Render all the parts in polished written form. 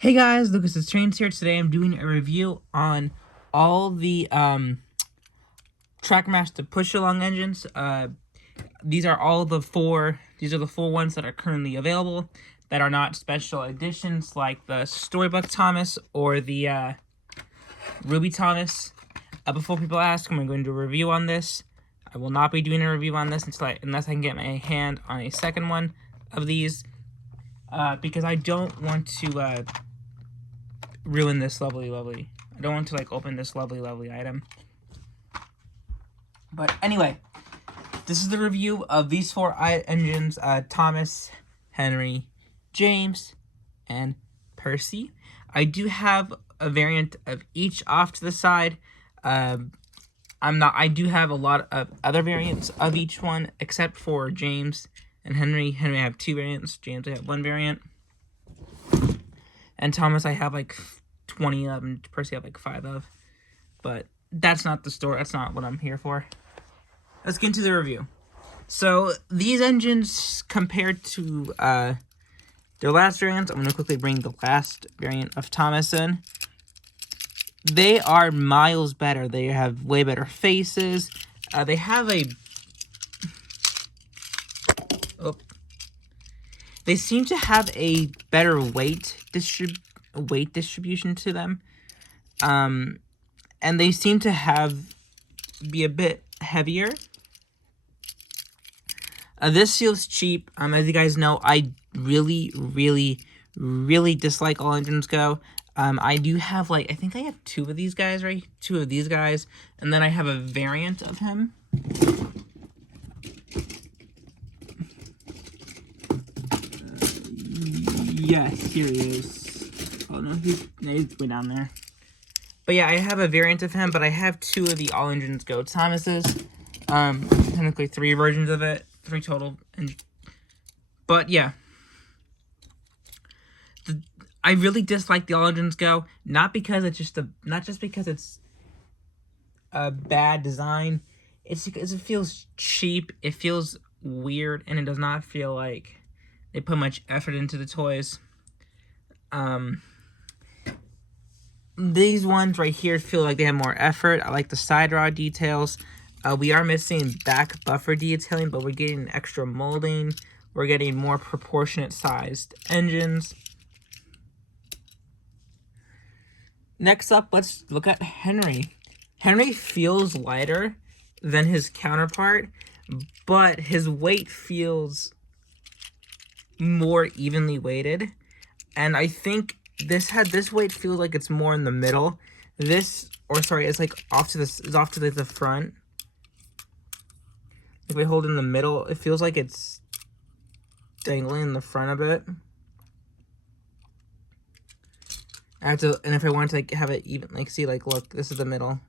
Hey guys, LucasTrains here. Today I'm doing a review on all the Trackmaster push-along engines. These are the four ones that are currently available that are not special editions like the Storybook Thomas or the Ruby Thomas. Before people ask, am I going to do a review on this? I will not be doing a review on this unless I can get my hand on a second one of these, because I don't want to ruin this lovely. I don't want to open this lovely item. But anyway, this is the review of these four engines: Thomas, Henry, James, and Percy. I do have a variant of each off to the side. I do have a lot of other variants of each one, except for James and Henry. Henry, I have two variants. James, I have one variant. And Thomas, I have like 20 of, and Percy, I have like 5 of. But that's not the story. That's not what I'm here for. Let's get into the review. So, these engines, compared to their last variants, I'm going to quickly bring the last variant of Thomas in. They are miles better. They have way better faces. They have a... They seem to have a better weight distribution to them. And they seem to be a bit heavier. This feels cheap. As you guys know, I really dislike All Engines Go. I do have I think I have 2 of these guys, right? 2 of these guys, and then I have a variant of him. Yes, here he is. Oh no, he's way down there. But yeah, I have a variant of him, but I have 2 of the All Engines Go Thomases. Technically 3 versions of it, 3 total. But yeah, I really dislike the All Engines Go, not because it's not just because it's a bad design. It's because it feels cheap. It feels weird, and it does not feel like they put much effort into the toys. These ones right here feel like they have more effort. I like the side rod details. We are missing back buffer detailing, but we're getting extra molding. We're getting more proportionate sized engines. Next up, let's look at Henry. Henry feels lighter than his counterpart, but his weight feels more evenly weighted. And I think this weight feels like it's more in the middle. It's like off to the front. If I hold it in the middle, it feels like it's dangling in the front a bit. And if I want to have it even, look, this is the middle.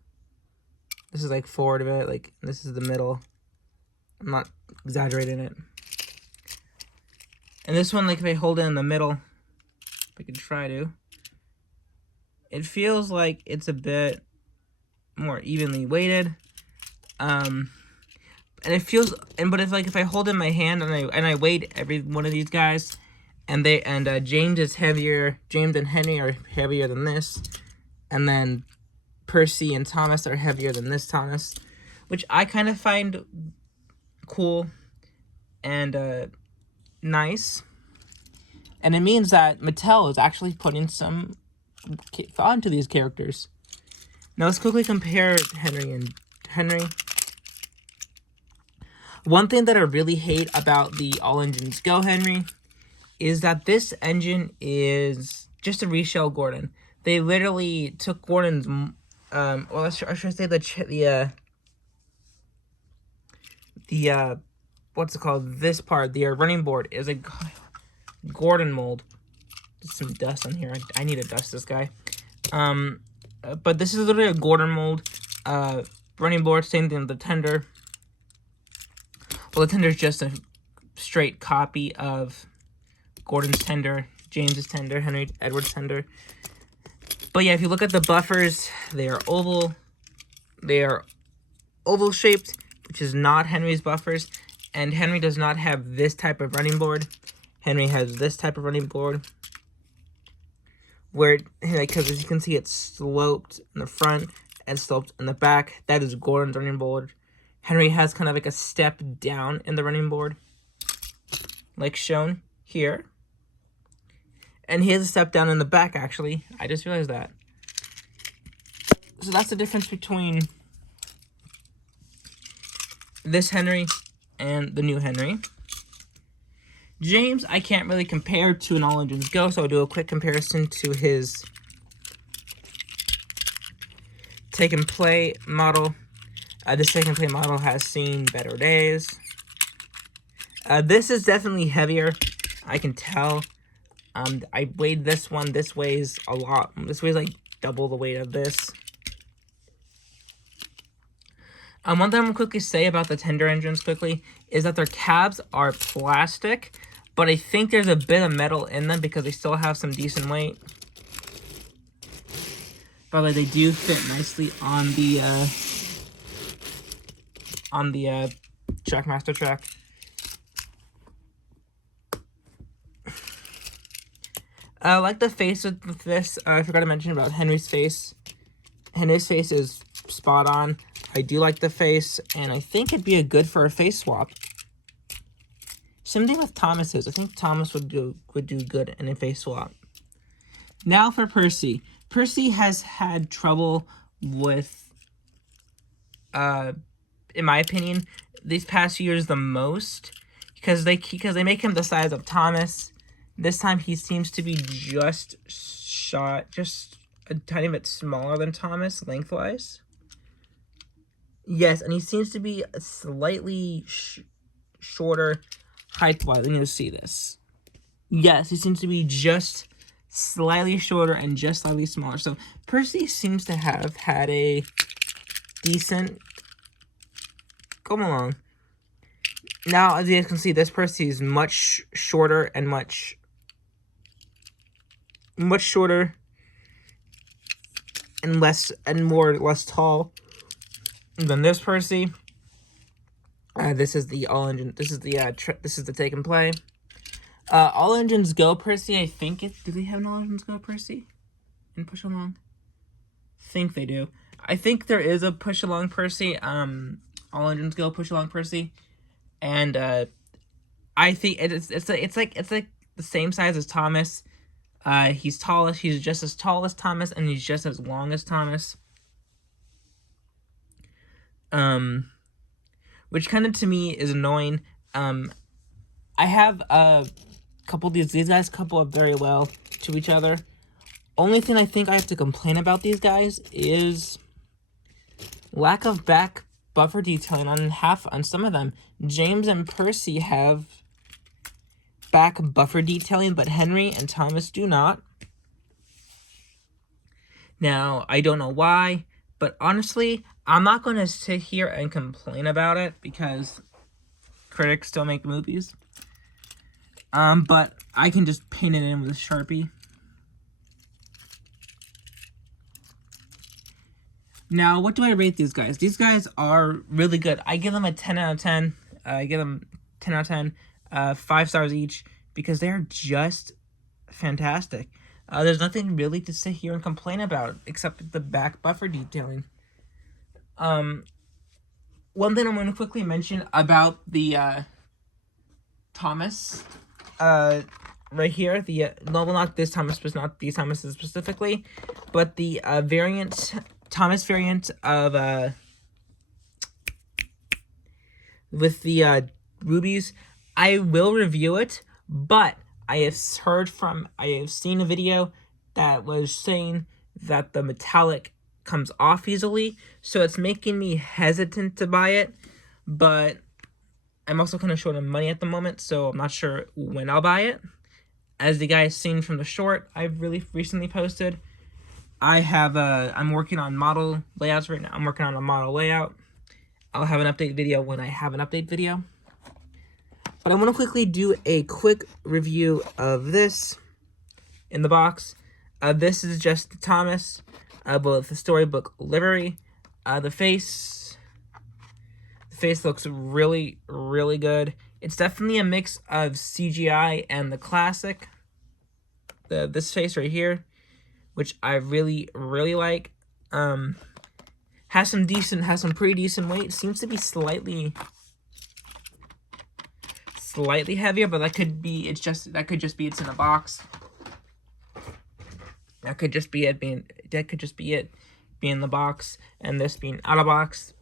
This is forward of it, this is the middle. I'm not exaggerating it. And this one, if I hold it in the middle, if I could try to, it feels like it's a bit more evenly weighted. And it feels, but if I hold it in my hand and I weight every one of these guys, and James is heavier. James and Henry are heavier than this, and then Percy and Thomas are heavier than this Thomas, which I kind of find cool and nice. And it means that Mattel is actually putting some thought into these characters. Now let's quickly compare Henry. One thing that I really hate about the All Engines Go Henry is that this engine is just a reshell Gordon. They literally took Gordon's, or should I say what's it called? This part, the running board, is a Gordon mold. There's some dust on here. I need to dust this guy. But this is literally a Gordon mold. Running board, same thing with the tender. Well, the tender is just a straight copy of Gordon's tender, James's tender, Edward's tender. But yeah, if you look at the buffers, they are oval. They are oval shaped, which is not Henry's buffers. And Henry does not have this type of running board. Henry has this type of running board, where, like, because as you can see, it's sloped in the front and sloped in the back. That is Gordon's running board. Henry has kind of like a step down in the running board, like shown here. And he has a step down in the back, actually. I just realized that. So that's the difference between this Henry and the new Henry. James, I can't really compare to an All Engines Go, so I'll do a quick comparison to his Take and Play model. This Take and Play model has seen better days. This is definitely heavier. I can tell. I weighed this one. This weighs a lot. This weighs like double the weight of this. One thing I'm going to quickly say about the Tender engines quickly is that their cabs are plastic, but I think there's a bit of metal in them because they still have some decent weight. By the way, they do fit nicely on the Trackmaster track. I like the face of this. I forgot to mention about Henry's face. Henry's face is spot on. I do like the face, and I think it'd be a good for a face swap. Same thing with Thomas's. I think Thomas would do good in a face swap. Now for Percy. Percy has had trouble with, in my opinion, these past years the most, because they make him the size of Thomas. This time he seems to be just a tiny bit smaller than Thomas lengthwise. Yes, and he seems to be slightly shorter height-wise. And you'll see this. Yes, he seems to be just slightly shorter and just slightly smaller. So Percy seems to have had a decent come along. Now, as you guys can see, this Percy is much shorter and much shorter and less tall than this Percy. This is the All Engine. This is the Take and Play. All Engines Go Percy. I think do they have an All Engines Go Percy in Push Along? I think they do. I think there is a Push Along Percy. All Engines Go Push Along Percy, and I think it's like the same size as Thomas. He's tallest. He's just as tall as Thomas, and he's just as long as Thomas. Which kind of to me is annoying. I have a couple of these guys couple up very well to each other. Only thing I think I have to complain about these guys is lack of back buffer detailing on some of them. James and Percy have back buffer detailing, but Henry and Thomas do not. Now, I don't know why, but honestly, I'm not going to sit here and complain about it because critics still make movies. But I can just paint it in with a Sharpie. Now, what do I rate these guys? These guys are really good. I give them a 10 out of 10. I give them 10 out of 10, 5 stars each, because they're just fantastic. There's nothing really to sit here and complain about except the back buffer detailing. One thing I'm going to quickly mention about the Thomas, right here, the no, not this Thomas, but not these Thomases specifically, but the Thomas variant of with the rubies. I will review it, but I have seen a video that was saying that the metallic comes off easily, so it's making me hesitant to buy it, but I'm also kind of short on money at the moment, so I'm not sure when I'll buy it. As the guys seen from the short I've really recently posted, I'm working on model layouts right now. I'm working on a model layout. I'll have an update video when I have an update video. But I want to quickly do a quick review of this in the box. This is just the Thomas, with the storybook livery. The face looks really, really good. It's definitely a mix of CGI and the classic. This face right here. which I really like. Has some pretty decent weight. Seems to be slightly heavier, but that could be it's in a box. That could just be it being in the box, and this being out of box.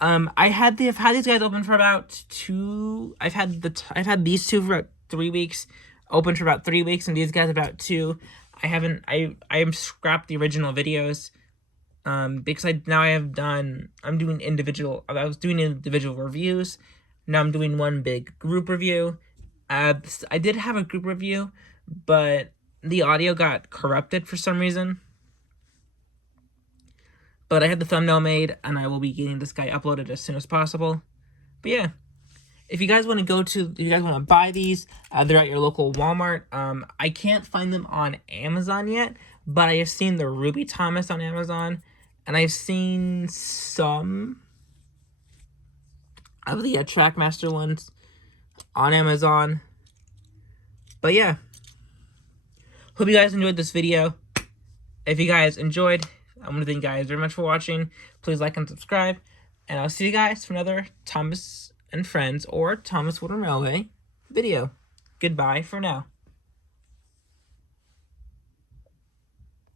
I've had these guys open for about 2. I've had these two for about 3 weeks, open for about 3 weeks, and these guys about 2. I scrapped the original videos, because I'm doing individual. I was doing individual reviews. Now I'm doing one big group review. I did have a group review, but the audio got corrupted for some reason. But I had the thumbnail made, and I will be getting this guy uploaded as soon as possible. But yeah, if you guys want to buy these, they're at your local Walmart. I can't find them on Amazon yet, but I have seen the Ruby Thomas on Amazon, and I've seen some of the Trackmaster ones on Amazon. But yeah, hope you guys enjoyed this video. If you guys enjoyed, I want to thank you guys very much for watching. Please like and subscribe, and I'll see you guys for another Thomas and Friends or Thomas Wooden Railway video. Goodbye for now.